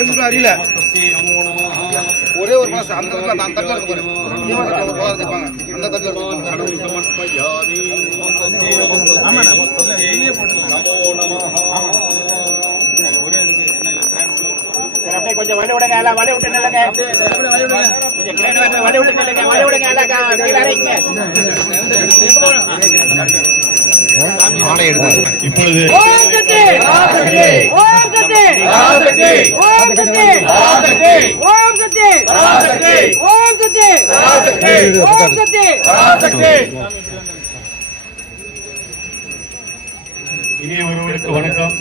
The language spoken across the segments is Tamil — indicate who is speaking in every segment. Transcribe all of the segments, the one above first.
Speaker 1: எப்படி அறியல ஒரே ஒரு மாசம் அந்த அந்த தட்டில் இருக்கு பாரு அந்த தட்டில் இருக்கு
Speaker 2: கொஞ்சம் வழி விடுங்க எல்லாம் வழி விட்டு நில்லுங்க கொஞ்சம் வழி விட்டு நில்லுங்க வழி விடுங்க எல்லாம் கீழே இறங்கிங்க.
Speaker 3: இப்பொழுது! இனிய ஒருவருக்கு வணக்கம்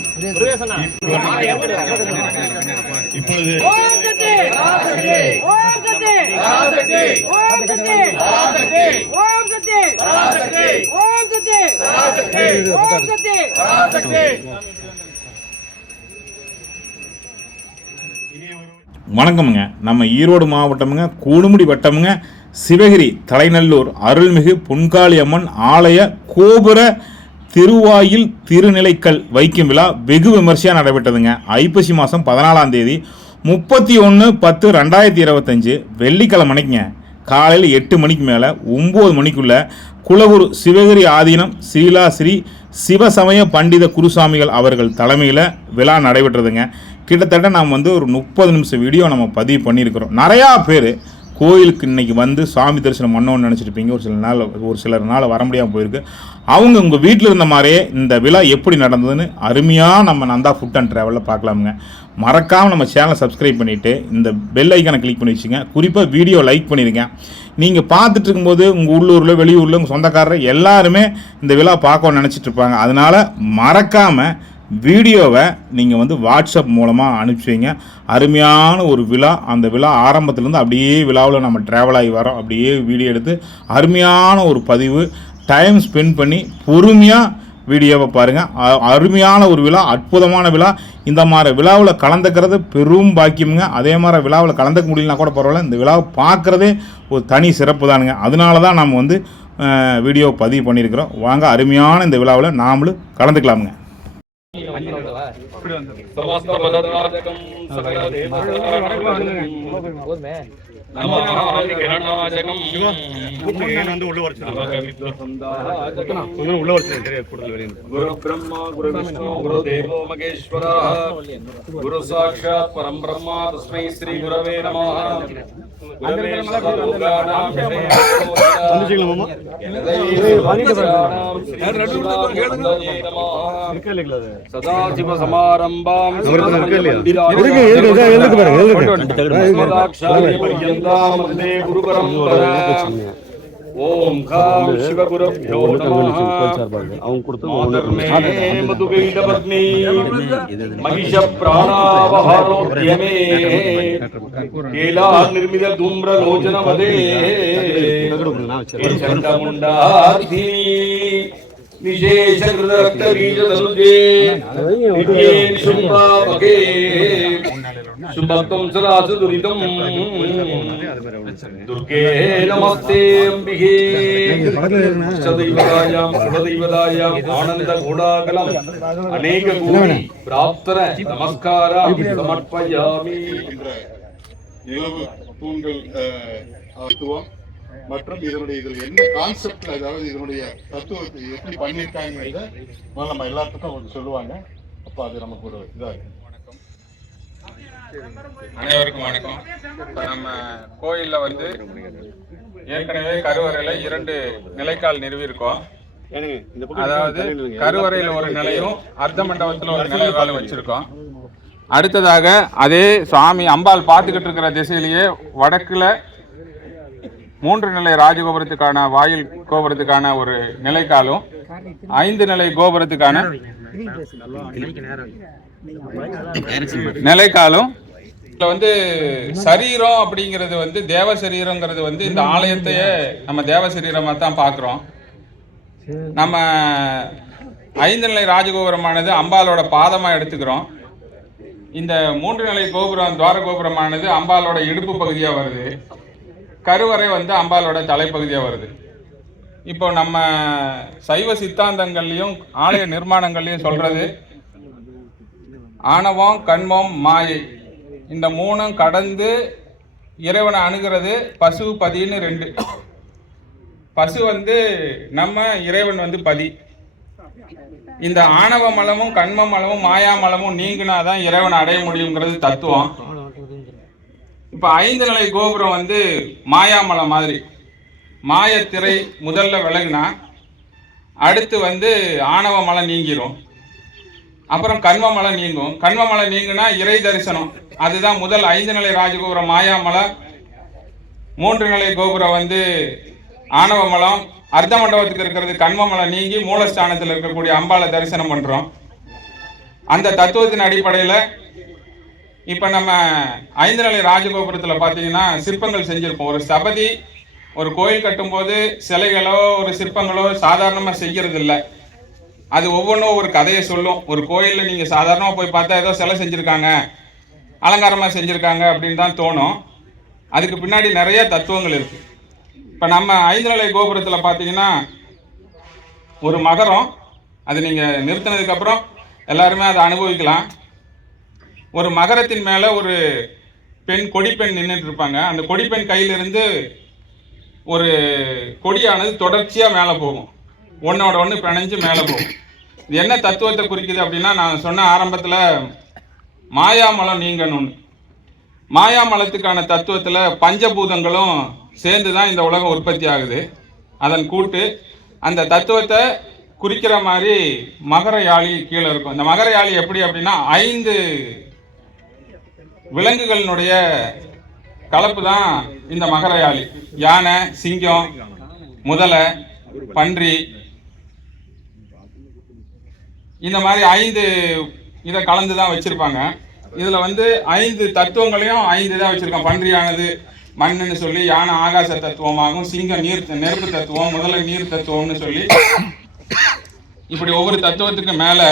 Speaker 3: இப்பொழுது
Speaker 2: ஓம் சக்தி! ஓம் சக்தி! ஓம் சக்தி! ஓம் சக்தி! ஓம் சக்தி! ஓம் சக்தி!
Speaker 4: வணக்கமுங்க. நம்ம ஈரோடு மாவட்டமுங்க கூடுமுடி வட்டமுங்க சிவகிரி தலைநல்லூர் அருள்மிகு பொன்காளி அம்மன் ஆலய கோபுர திருவாயில் திருநிலைக்கல் வைக்கும் விழா வெகு விமர்சையாக நடைபெற்றதுங்க. ஐப்பசி மாதம் பதினாலாம் தேதி முப்பத்தி ஒன்று பத்து ரெண்டாயிரத்தி இருபத்தஞ்சு வெள்ளிக்கிழமைக்குங்க காலையில் எட்டு மணிக்கு மேலே ஒம்பது மணிக்குள்ளே குலகுரு சிவகிரி ஆதீனம் ஸ்ரீலாஸ்ரீ சிவசமய பண்டித குருசாமிகள் அவர்கள் தலைமையில் விழா நடைபெற்றதுங்க. கிட்டத்தட்ட நாம் வந்து ஒரு முப்பது நிமிஷம் வீடியோ நம்ம பதிவு பண்ணியிருக்கிறோம். நிறையா பேர் கோயிலுக்கு இன்னைக்கு வந்து சாமி தரிசனம் பண்ணோன்னு நினச்சிருப்பீங்க. ஒரு சில நாள் ஒரு சிலர்னால வர முடியாமல் போயிருக்கு. அவங்க உங்கள் வீட்டில் இருந்த மாதிரியே இந்த விழா எப்படி நடந்ததுன்னு அருமையாக நம்ம நந்தா ஃபுட் அண்ட் ட்ராவலில் பார்க்கலாமுங்க. மறக்காமல் நம்ம சேனலை சப்ஸ்கிரைப் பண்ணிவிட்டு இந்த பெல் ஐக்கானை கிளிக் பண்ணி வச்சுங்க. குறிப்பாக வீடியோ லைக் பண்ணிடுங்க நீங்கள் பார்த்துட்டு இருக்கும்போது உங்கள் உள்ளூரில் வெளியூரில் உங்கள் சொந்தக்காரர் எல்லாருமே இந்த விழா பார்க்கணும்னு நினச்சிட்ருப்பாங்க அதனால் மறக்காமல் வீடியோவை நீங்கள் வந்து வாட்ஸ்அப் மூலமாக அனுப்பிச்சி வைங்க அருமையான ஒரு விழா. அந்த விழா ஆரம்பத்துலேருந்து அப்படியே விழாவில் நம்ம ட்ராவல் ஆகி வரோம் அப்படியே வீடியோ எடுத்து அருமையான ஒரு பதிவு. டைம் ஸ்பெண்ட் பண்ணி பொறுமையாக வீடியோவை பாருங்கள் அருமையான ஒரு விழா. அற்புதமான விழா. இந்த மாதிரி விழாவில் கலந்துக்கிறது பெரும் பாக்கியமுங்க. அதே மாதிரி விழாவில் கலந்துக்க முடியலனா கூட பரவாயில்ல. இந்த விழாவை பார்க்குறதே ஒரு தனி சிறப்பு தானுங்க. அதனால தான் நம்ம வந்து வீடியோ பதிவு பண்ணியிருக்கிறோம். வாங்க அருமையான இந்த விழாவில் நாமளும் கலந்துக்கலாமுங்க.
Speaker 3: ಸಮಸ್ತ
Speaker 5: குரு சாட்சாத்
Speaker 3: பரம் பிரம்மா இல்லையா?
Speaker 5: இருக்கு இருக்கு எழுதுக்கு பாருங்க பர்யந்தாம் வந்தே குரு பரம்பரா ஓம் காம் சிவ குருப்யோ ശുഭത്വം സദാസു ദുരിതം ദുർഗേ നമസ്തേംബിഹേ ദൈവതായാം ശുഭദൈവതായാം ആനന്ദ ഗൂഢാകലം അനേക കൂടി പ്രാപ്തര
Speaker 6: നമസ്കാര സമർപ്പയാമി. ഏവ പൂങ്കൾ மற்றும் இதனுடைய இதில் என்ன கான்செப்ட் அதாவது இதனுடைய தத்துவத்தை எப்படி பண்ணியிருக்காங்கிறத முதல்ல நம்ம எல்லாத்துக்கும் அவங்க சொல்லுவாங்க. அப்போ அது நமக்கு ஒரு இதாக இருக்கு
Speaker 7: அனைவருக்கும் வணக்கம். நம்ம கோயில்ல வந்து ஏற்கனவே கருவறையில இரண்டு நிலைக்கால் நிறுவியிருக்கோம். அதாவது கருவறையில ஒரு நிலையும் அர்த்த மண்டபத்துல ஒரு நிலைக்காலும் வச்சிருக்கோம். அடுத்ததாக அதே சாமி அம்பாள் பார்த்துக்கிட்டு இருக்கிற திசையிலேயே வடக்குல மூன்று நிலை ராஜகோபுரத்துக்கான வாயில் கோபுரத்துக்கான ஒரு நிலைக்காலும் ஐந்து நிலை கோபுரத்துக்கான நிலைக்காலும் இதுல வந்து சரீரம் அப்படிங்கிறது வந்து தேவ சரீரங்கிறது வந்து இந்த ஆலயத்தையே நம்ம தேவ சரீரமா தான் பார்க்குறோம். நம்ம ஐந்து நிலை ராஜகோபுரமானது அம்பாலோட பாதமா எடுத்துக்கிறோம். இந்த மூன்று நிலை கோபுரம் துவார கோபுரமானது அம்பாலோட இடுப்பு பகுதியா வருது. கருவறை வந்து அம்பாலோட தலைப்பகுதியாக வருது. இப்போ நம்ம சைவ சித்தாந்தங்கள்லையும் ஆலய நிர்மாணங்கள்லையும் சொல்றது ஆணவம் கண்மம் மாயை. இந்த மூணும் கடந்து இறைவனை அணுகிறது பசு பதின்னு ரெண்டு. பசு வந்து நம்ம இறைவன் வந்து பதி. இந்த ஆணவ மலமும் கண்ம மலமும் மாயா மலமும் நீங்கினாதான் இறைவனை அடைய முடியுங்கிறது தத்துவம். இப்ப ஐந்து நிலை கோபுரம் வந்து மாயாமலை மாதிரி. மாயத்திரை முதல்ல விலகுனா அடுத்து வந்து ஆணவ மலை நீங்கிரும். அப்புறம் கண்ம நீங்கும். கண்ம நீங்கினா நீங்குனா இறை தரிசனம். அதுதான் முதல் ஐந்து நிலை ராஜகோபுரம் மாயாமலை. மூன்று நிலை கோபுரம் வந்து ஆணவ மலம். அர்த்த மண்டபத்துக்கு இருக்கிறது கண்மமலை நீங்கி மூலஸ்தானத்தில் இருக்கக்கூடிய அம்பாளை தரிசனம் பண்ணுறோம் அந்த தத்துவத்தின் அடிப்படையில் இப்போ நம்ம ஐந்து நிலை ராஜகோபுரத்தில் பார்த்தீங்கன்னா சிற்பங்கள் செஞ்சுருப்போம். ஒரு சபதி ஒரு கோயில் கட்டும்போது சிலைகளோ ஒரு சிற்பங்களோ சாதாரணமாக செய்கிறதில்ல அது ஒவ்வொன்றும் ஒரு கதையை சொல்லும். ஒரு கோயிலில் நீங்கள் சாதாரணமாக போய் பார்த்தா ஏதோ சிலை செஞ்சுருக்காங்க அலங்காரமாக செஞ்சுருக்காங்க அப்படின்னு தான் தோணும். அதுக்கு பின்னாடி நிறைய தத்துவங்கள் இருக்குது இப்போ நம்ம ஐந்து நிலை கோபுரத்தில் பார்த்தீங்கன்னா ஒரு மகரம் அது நீங்கள் நிறுத்தினதுக்கப்புறம் எல்லாருமே அதை அனுபவிக்கலாம். ஒரு மகரத்தின் மேலே ஒரு பெண் கொடிப்பெண் நின்றுட்டு இருப்பாங்க அந்த கொடிப்பெண் கையிலிருந்து ஒரு கொடியானது தொடர்ச்சியாக மேலே போகும். ஒன்னோட ஒன்று பிணைஞ்சு மேலே போகும். இது என்ன தத்துவத்தை குறிக்குது அப்படின்னா நான் சொன்ன ஆரம்பத்தில் மாயாமலம் நீங்கணும்னு. மாயாமலத்துக்கான தத்துவத்தில் பஞ்சபூதங்களும் சேர்ந்து தான் இந்த உலகம் உற்பத்தி ஆகுது. அதன் கூட்டு அந்த தத்துவத்தை குறிக்கிற மாதிரி மகர யாழி கீழே இருக்கும். இந்த மகர யாழி எப்படி அப்படின்னா ஐந்து விலங்குகளினுடைய கலப்பு தான் இந்த மகரயாளி யானை சிங்கம் முதலை பன்றி. இந்த மாதிரி ஐந்து இதை கலந்து தான் வச்சுருப்பாங்க. இதில் வந்து ஐந்து தத்துவங்களையும் ஐந்து தான் வச்சுருக்கோம் பன்றியானது மண்ணுன்னு சொல்லி யானை ஆகாச தத்துவமாகும் சிங்கம் நீர் நெருப்பு தத்துவம் முதலை நீர் தத்துவம்னு சொல்லி இப்படி ஒவ்வொரு தத்துவத்துக்கு மேலே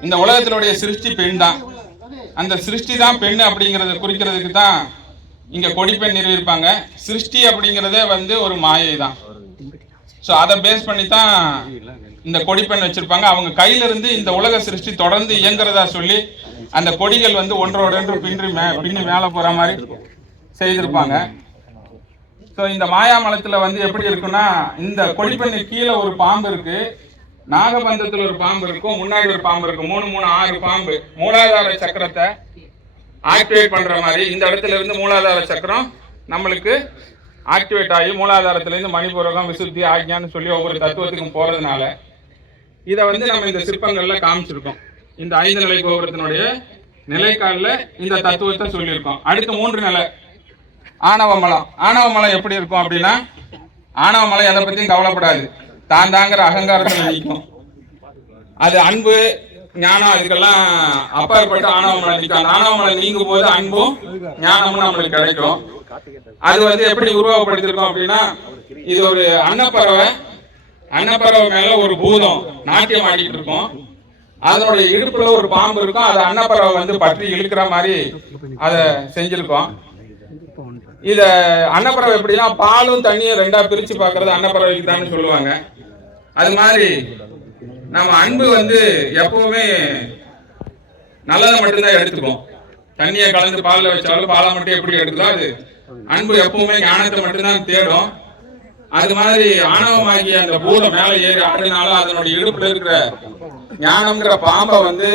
Speaker 7: இந்த உலகத்தினுடைய சிருஷ்டி பெண் தான் அந்த சிருஷ்டி தான் பெண் அப்படிங்கிறத குறிக்கிறதுக்கு தான் இங்கே கொடிப்பெண் நிறுவியிருப்பாங்க. சிருஷ்டி அப்படிங்கிறதே வந்து ஒரு மாயை தான் ஸோ அதை பேஸ் பண்ணி தான் இந்த கொடிப்பெண் வச்சுருப்பாங்க. அவங்க கையில இருந்து இந்த உலக சிருஷ்டி தொடர்ந்து இயங்குறதா சொல்லி அந்த கொடிகள் வந்து ஒன்றோடொன்று பின்றி மே பின்னி மேலே போகிற மாதிரி செய்திருப்பாங்க. ஸோ இந்த மாயாமலத்தில் வந்து எப்படி இருக்குன்னா இந்த கொடிப்பெண்ணு கீழே ஒரு பாம்பு இருக்குது நாகபந்தத்தில் ஒரு பாம்பு இருக்கும் முன்னாடி ஒரு பாம்பு இருக்கும். மூணு மூணு ஆறு பாம்பு. மூலாதார சக்கரத்தை ஆக்டிவேட் பண்ற மாதிரி இந்த இடத்துல இருந்து மூலாதார சக்கரம் நம்மளுக்கு ஆக்டிவேட் ஆகி மூலாதாரத்திலேருந்து மணிபூரகம் விசுத்தி ஆக்ஞான்னு சொல்லி ஒவ்வொரு தத்துவத்துக்கும் போகிறதுனால இதை வந்து நம்ம இந்த சிற்பங்களில் காமிச்சிருக்கோம். இந்த ஐந்து நிலை கோபுரத்தினுடைய நிலைக்காலில் இந்த தத்துவத்தை சொல்லியிருக்கோம். அடுத்து மூன்று நிலை. ஆணவ மலம். ஆணவ மலம் எப்படி இருக்கும் அப்படின்னா ஆணவ மலை எதை பற்றியும் கவலைப்படாது. தான் தாங்கிற அகங்காரத்தில் நிற்கும் அது அன்பு ஞானம் இதுக்கெல்லாம் அப்பாற்பட்டு ஆணவ மலம் நிற்கும் ஆணவ நீங்கும் போது அன்பும் ஞானமும் நம்மளுக்கு கிடைக்கும். அது வந்து எப்படி உருவகப்படுத்திருக்கோம் அப்படின்னா இது ஒரு அன்னப்பறவை. அன்னப்பறவை மேல ஒரு பூதம் நாட்டியம் ஆடிட்டு இருக்கும். அதனுடைய இடுப்புல ஒரு பாம்பு இருக்கும். அது அன்னப்பறவை வந்து பற்றி இழுக்கிற மாதிரி அதை செஞ்சிருக்கோம். இத அன்னப்பறவை எப்படின்னா பாலும் தண்ணியும் ரெண்டா பிரிச்சு பாக்குறது அன்னப்பறவைக்கு தான் சொல்லுவாங்க. அது மாதிரி நம்ம அன்பு வந்து எப்பவுமே நல்லதை மட்டும்தான் எடுத்துக்கும் தண்ணியை கலந்து பாலில் வச்சாலும் பாலை மட்டும் எப்படி எடுக்கிறோம் அது அன்பு எப்பவுமே ஞானத்தை மட்டும்தான் தேடும். அது மாதிரி ஆணவமாகி அந்த பூனை மேல ஏறி ஆடினாலும் அதனுடைய இடுப்புல இருக்கிற ஞானம்ங்கிற பாம்பை வந்து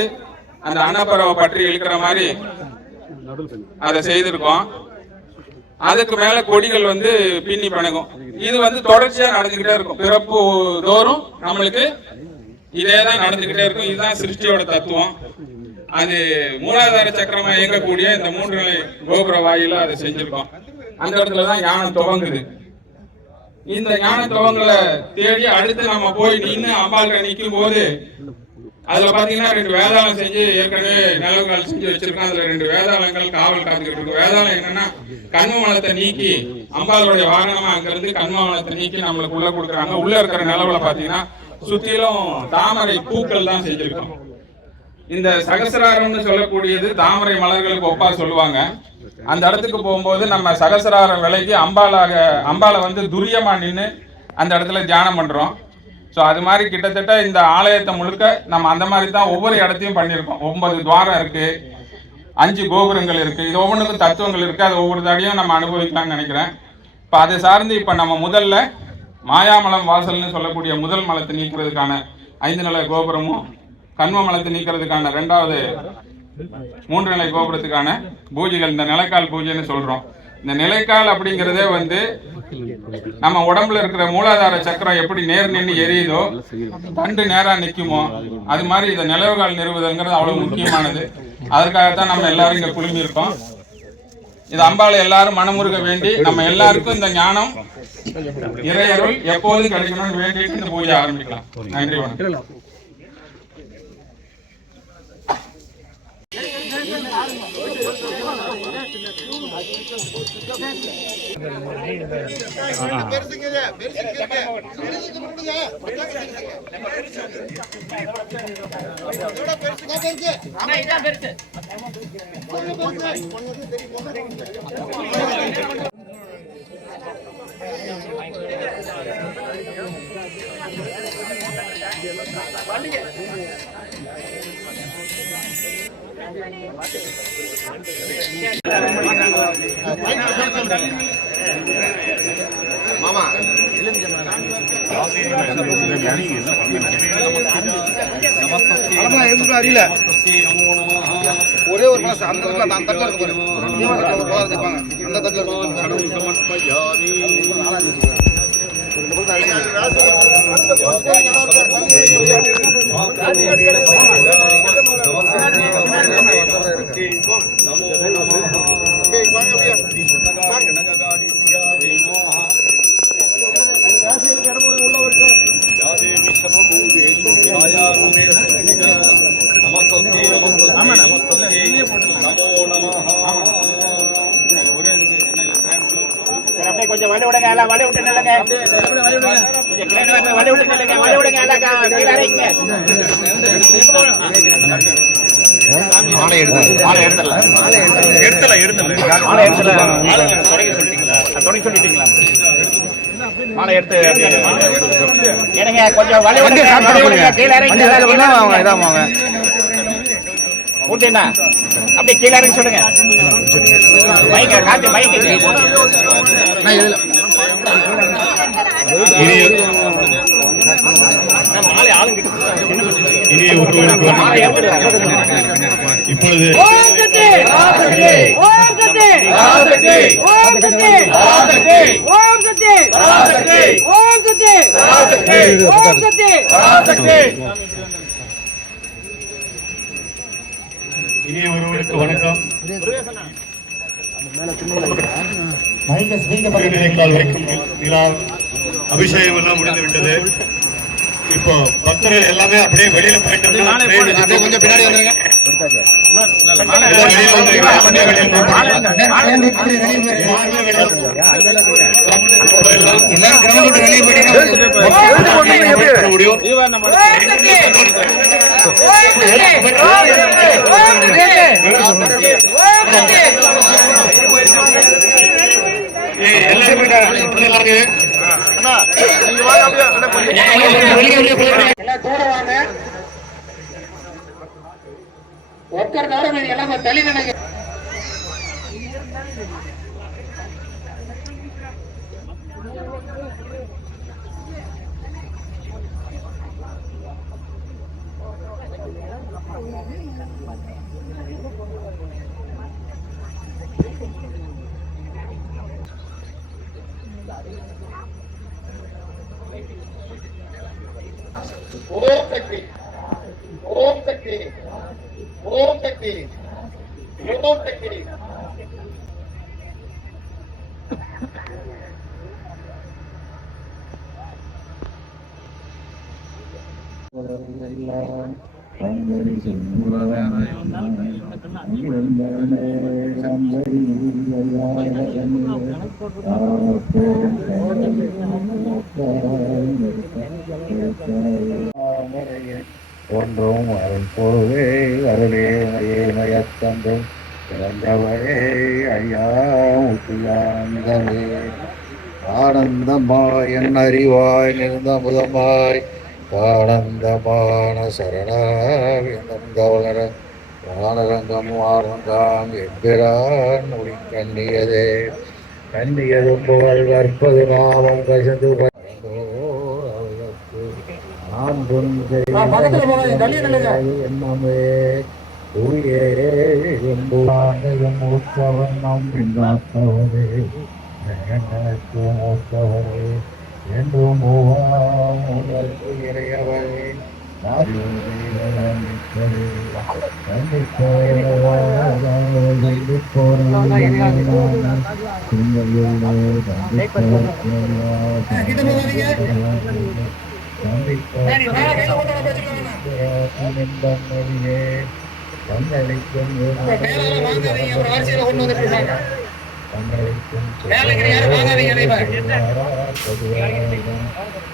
Speaker 7: அந்த அன்னப்பறவை பற்றி இழுக்கிற மாதிரி அதை செய்திருக்கோம். அதுக்கு மேல கொடிகள் வந்து பின்னி பணகும் இது வந்து தொடர்ச்சியா நடந்துகிட்டே இருக்கும். பிறப்பு தோறும் நம்மளுக்கு இதே தான் நடந்துகிட்டே இருக்கும். இதுதான் சிருஷ்டியோட தத்துவம். அது மூலாதார சக்கரமா இயங்கக்கூடிய இந்த மூன்று நிலை கோபுர வாயில அதை செஞ்சிருக்கோம். அந்த இடத்துல தான் ஞானம் துவங்குது. இந்த ஞான துவங்களை தேடி அடுத்து நம்ம போய் நின்று அம்பாள்கிட்ட நிற்கும் போது அதுல பாத்தீங்கன்னா ரெண்டு வேதாளம் செஞ்சு ஏற்கனவே நிலவுகள் செஞ்சு வச்சிருக்கோம் அதுல ரெண்டு வேதாளங்கள் காவல் காத்துக்கிட்டு இருக்கு. வேதாளம் என்னன்னா கண்மவனத்தை நீக்கி அம்பாளுடைய வாகனமா அங்க கண்மவனத்தை மலத்தை நீக்கி நம்மளுக்கு உள்ள கொடுக்குறாங்க. உள்ள இருக்கிற நிலவுல பாத்தீங்கன்னா சுத்திலும் தாமரை பூக்கள் தான் செஞ்சிருக்கோம். இந்த சகசிராரம்னு சொல்லக்கூடியது தாமரை மலர்களுக்கு ஒப்பா சொல்லுவாங்க. அந்த இடத்துக்கு போகும்போது நம்ம சகசிராரம் விலைக்கு அம்பாலாக அம்பாலை வந்து துரியமா நின்று அந்த இடத்துல தியானம் பண்றோம். ஸோ அது மாதிரி கிட்டத்தட்ட இந்த ஆலயத்தை முழுக்க நம்ம அந்த மாதிரி தான் ஒவ்வொரு இடத்தையும் பண்ணியிருக்கோம். ஒன்பது துவாரம் இருக்கு அஞ்சு கோபுரங்கள் இருக்கு. இது ஒவ்வொன்றுக்கும் தத்துவங்கள் இருக்கு. அது ஒவ்வொரு தடையும் நம்ம அனுபவிக்கலாம்னு நினைக்கிறேன். இப்போ அதை சார்ந்து இப்போ நம்ம முதல்ல மாயாமலம் வாசல்னு சொல்லக்கூடிய முதல் மலத்தை நீக்கிறதுக்கான ஐந்து நிலை கோபுரமும் கண்ம மலத்தை நீக்கிறதுக்கான ரெண்டாவது மூன்று நிலை கோபுரத்துக்கான பூஜைகள் இந்த நிலைக்கால் பூஜைன்னு சொல்றோம். இந்த நிலைக்கால் அப்படிங்கிறதே வந்து நம்ம உடம்புல இருக்கிற மூலாதார சக்கரம் எப்படி நேர் நின்று எரியுதோ தண்டு நேரா நிக்குமோ அது மாதிரி இந்த நிலவுகால் நிறுவுதல்ங்கிறது அவ்வளவு முக்கியமானது. அதற்காகத்தான் நம்ம எல்லாரும் இங்க குழுமி இருக்கோம் இது அம்பாளை எல்லாரும் மனமுருக வேண்டி நம்ம எல்லாருக்கும் இந்த ஞானம் இறையருள் எப்போதும் கிடைக்கணும்னு வேண்டிட்டு இந்த பூஜை ஆரம்பிக்கலாம். நன்றி வணக்கம்.
Speaker 1: பெருசுங்க மாமா அறியல ஒரே ஒரு மாசம் அந்த தட்டுல அந்த தட்டுல இருக்கு இருப்பாங்க அந்த தட்டுல இருக்கு
Speaker 2: சரி, அப்படியே கொஞ்சம் வழி விடுங்க எல்லாம் வழி விட்டு நில்லுங்க கொஞ்சம் கிரேன் வந்து வழி விட்டு நில்லுங்க வழி விடுங்க எல்லாம் கா- கீழே இறங்கிங்க. மாலை எடுத்தல. மாலை எடுத்தல. ஆ, தொடங்கி சொல்லிட்டீங்களா மாலை எடுத்து எடுங்க கொஞ்சம் வழி விடுங்க கீழே இறங்கி அப்படியே கீழே இறங்கி சொல்லுங்க மைக்க காத்து மைக்கு
Speaker 3: இனிய ஒருவருக்கு இப்பொழுது இனிய ஒருவருக்கு வணக்கம். திருநிலைக்கால் வரைக்கும் அபிஷேகம் எல்லாம் முடிந்து விட்டது இப்போ பக்தர்கள் எல்லாமே அப்படியே வெளியில போயிட்டோம்னா
Speaker 1: கொஞ்சம் பின்னாடி வந்துருங்க எல்லாரும் போயிட்டாங்க.
Speaker 3: உள்ள எல்லாரும்
Speaker 8: எல்லாம் கூட வாங்க ஒருத்தர் தவிர மீதி எல்லாம் கொஞ்சம் தள்ளி நினைக்க
Speaker 1: ஓம் சக்தி ஓம் சக்தி ஓம் சக்தி ஓம் சக்தி
Speaker 9: ஒன்றும் அருள் பொருளே அருளே மயத்தந்தும் பிறந்தவரே ஐயா முத்தியாந்தவே ஆனந்தமாய் என் அறிவாய் நிறந்த முதமாய் ஆனந்தமான சரணாவிந்தம் கவலர வானரங்கம் ஆனந்தாம் எம்பிரான் முடி கண்ணியதே கண்ணியதும் புகழ் கற்பது நாமம் கசந்து உயரே எனக்கும் ஒத்தவரே என்றும் உனக்கு இறையவரே நம்பிக்கை தங்களிக்கும்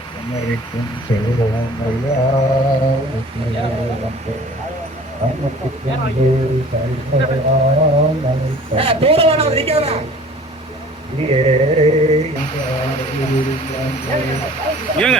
Speaker 9: தங்களிக்கும் செல்வம் ஏங்க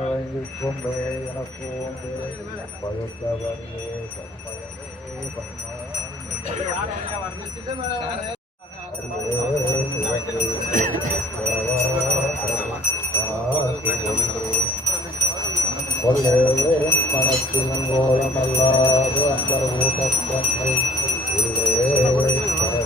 Speaker 9: பொங்கிக்கொண்டே எனக்கோண்டே பழுத்தவனே
Speaker 4: பன்மையனே
Speaker 9: கொள்ளேரும் மனத்தின் கோலமல்லாது அந்த ஊட்டத்தன்மை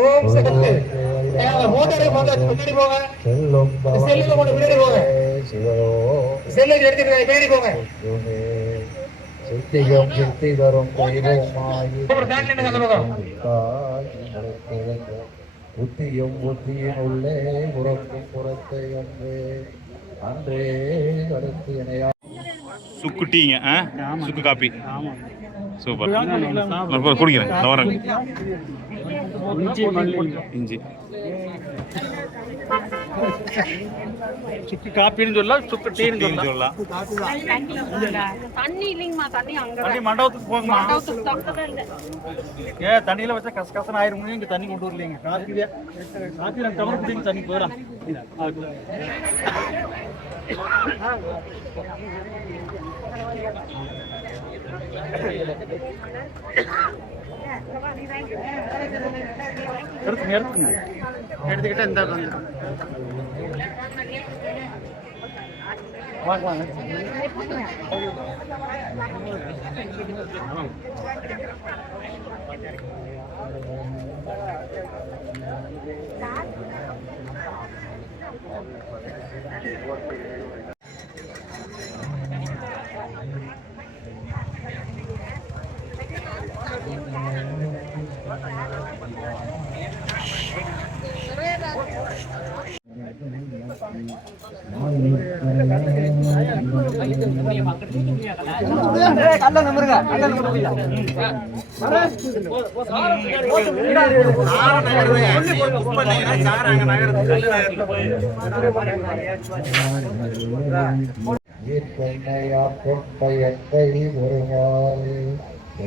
Speaker 8: ஓம் சக்தி. போதாடே போங்க. பின்னாடி போங்க. செல்லுல கொண்டு பின்னாடி போங்க. செல்லை எடுத்துட்டு பின்னாடி
Speaker 9: புத்தியும் புத்தியின் உள்ளே உறக்கும் புறத்தையும் அன்றே. அடுத்து இணையா
Speaker 4: சுக்குட்டிங்க சுக்கு காப்பி. ஆமாம் சூப்பர். சூப்பர் குடிக்கிறேன். வரேன். இஞ்சி.
Speaker 2: சுக்கு காப்பின்னு சொல்ல சுக்கு டீன்னு
Speaker 4: டீன்னு
Speaker 2: சொல்ல
Speaker 4: சொல்லலாம்.
Speaker 10: தண்ணி இல்லைங்கம்மா தண்ணி அங்க
Speaker 2: தண்ணி மண்டபத்துக்கு போங்கம்மா.
Speaker 10: மண்டபத்துக்கு பக்கத்துல இல்ல.
Speaker 2: ஏ தண்ணியில வச்சா கச கசன் ஆயிரும் இங்க தண்ணி கொண்டு வரலீங்க. காப்பி காப்பி ரெண்டு டம்ளர் குடிங்க தண்ணி போயிடும். எடுத்துங்க எடுத்துங்க எடுத்துக்கிட்டா இந்த வாங்க வாங்க
Speaker 9: பொற்பயத்தை ஒருவாறு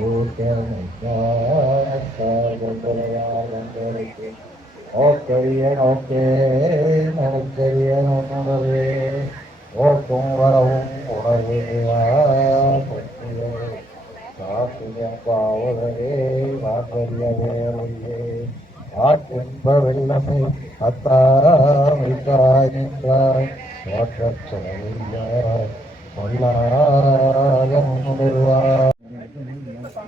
Speaker 9: ஊட்டமைக்கு ஓக்கரிய நோக்கே நோக்கரிய ஓக்கும் வரவும் உணர்வு காப்பியம் பாவலரே வேலையே ஆற்றின்ப வெள்ளமை அத்தாமிக்காய் நின்றாய் தோற்றச் செலவில்லாய் பொல்லாத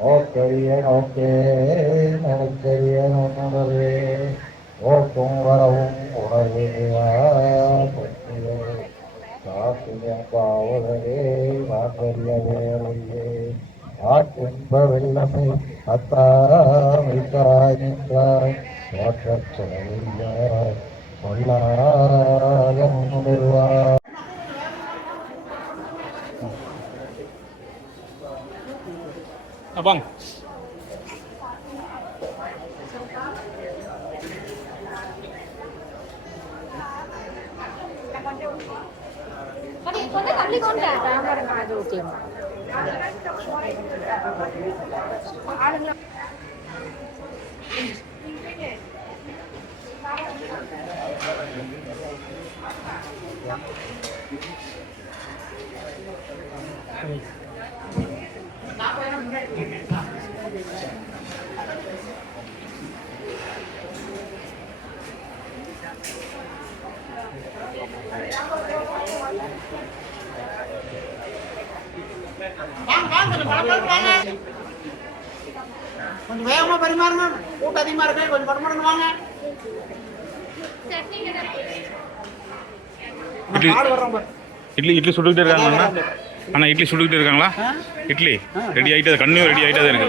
Speaker 9: ஓக்கரிய நோக்கே நோக்கரிய நோக்கவே ஓக்கும் வரவும் உணர்வு. காப்பியம் பாவலரே வாக்கரிய வேலையே. ஆற்றின்ப வெள்ளமை அத்தாமிக்காய் நின்றாய் தோற்றச் செலவில்லாய் பொல்லாத முன்னிறுவாய்
Speaker 7: வாங்க
Speaker 10: கொஞ்சம் தள்ளி கொண்டு
Speaker 2: கொஞ்சம் வேகமா பரிமாறுங்க கூட்டம் அதிகமா இருக்கு கொஞ்சம் பரிமாறுங்க வாங்க.
Speaker 4: இட்லி. இட்லி சுட்டுக்கிட்டே இருக்காங்களா அண்ணா? இட்லி சுட்டுக்கிட்டே இருக்காங்களா? இட்லி. ரெடி ஆகிட்டு கண்ணியும் ரெடி ஆகிட்டே இருக்கு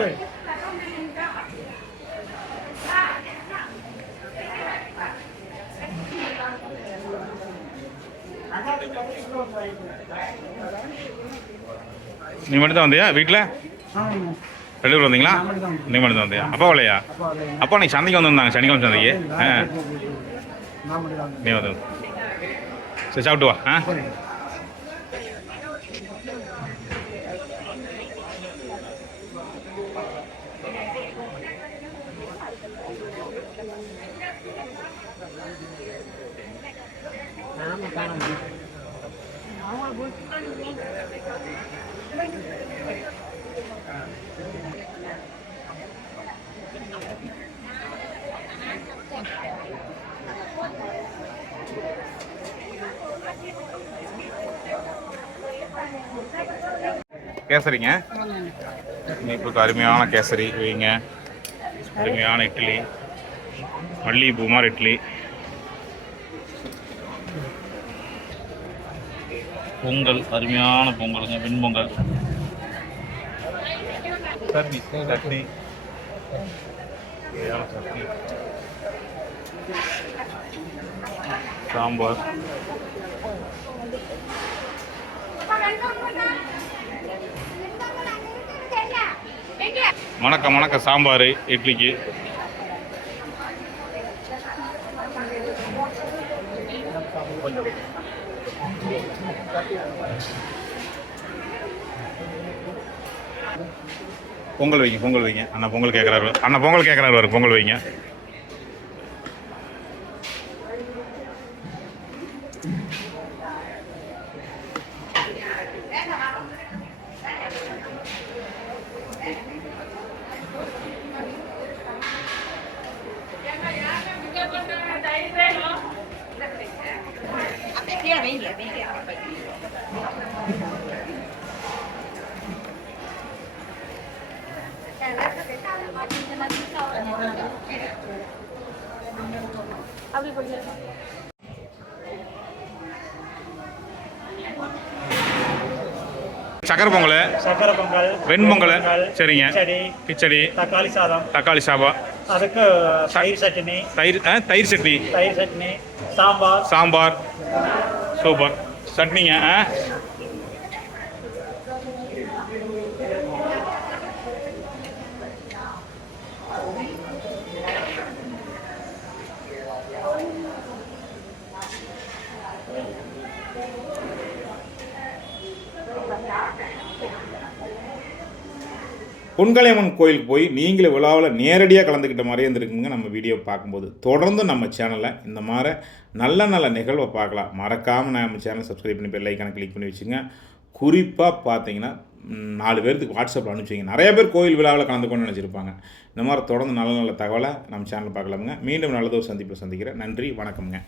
Speaker 4: நீ மட்டும் தான் வந்தியா வீட்டில் ரெண்டு பேர் வந்தீங்களா? நீ மட்டும் வந்தியா அப்பா வரலையா? அப்பா நீ சந்தைக்கு வந்திருந்தாங்க சனிக்கிழமை சந்தைக்கு. ஆ. நீ வந்து. சரி சாப்பிட்டு வா. ஆ? கேசரிங்க. இனிப்புக்கு அருமையான கேசரி வைங்க. அருமையான இட்லி. மல்லிகைப்பூ மாதிரி இட்லி. பொங்கல் அருமையான பொங்கலுங்க வெண்பொங்கல் சட்னி சட்னி. சட்னி. சாம்பார். வணக்கம் வணக்கம். சாம்பார் இட்லிக்கு. பொங்கல் வைங்க பொங்கல் வைங்க. அண்ணா பொங்கல் கேட்குறாரு அண்ணா பொங்கல் கேட்குறாரு வரும் பொங்கல் வைங்க. சக்கரை பொங்கல்
Speaker 2: சக்கரை பொங்கல்
Speaker 4: வெண்பொங்கல் சரிங்க.
Speaker 2: கிச்சடி தக்காளி சாதம்
Speaker 4: தக்காளி சாதம்.
Speaker 2: அதுக்கு தயிர் சட்னி.
Speaker 4: தயிர் தயிர் சட்னி.
Speaker 2: தயிர் சட்னி சாம்பார்.
Speaker 4: சாம்பார். சூப்பர். சட்னிங்க ஆ கோயிலுக்கு போய் நீங்களே விழாவில் நேரடியாக கலந்துக்கிட்ட மாதிரியே இருந்திருக்குங்க நம்ம வீடியோ பார்க்கும்போது. தொடர்ந்து நம்ம சேனலில் இந்த மாதிரி நல்ல நல்ல நிகழ்வை பார்க்கலாம். மறக்காமல் நம்ம சேனல் சப்ஸ்கிரைப் பண்ணி பெல் ஐக்கான கிளிக் பண்ணி வச்சுங்க. குறிப்பாக பார்த்தீங்கன்னா நாலு பேருக்கு வாட்ஸ்அப்பில் அனுப்பிச்சிங்க நிறைய பேர் கோயில் விழாவில் கலந்துக்கணும்னு நினச்சிருப்பாங்க. இந்த மாதிரி தொடர்ந்து நல்ல நல்ல தகவலை நம்ம சேனலில் பார்க்கலாமுங்க. மீண்டும் நல்லதோ சந்திப்பில் சந்திக்கிறேன். நன்றி வணக்கம்ங்க.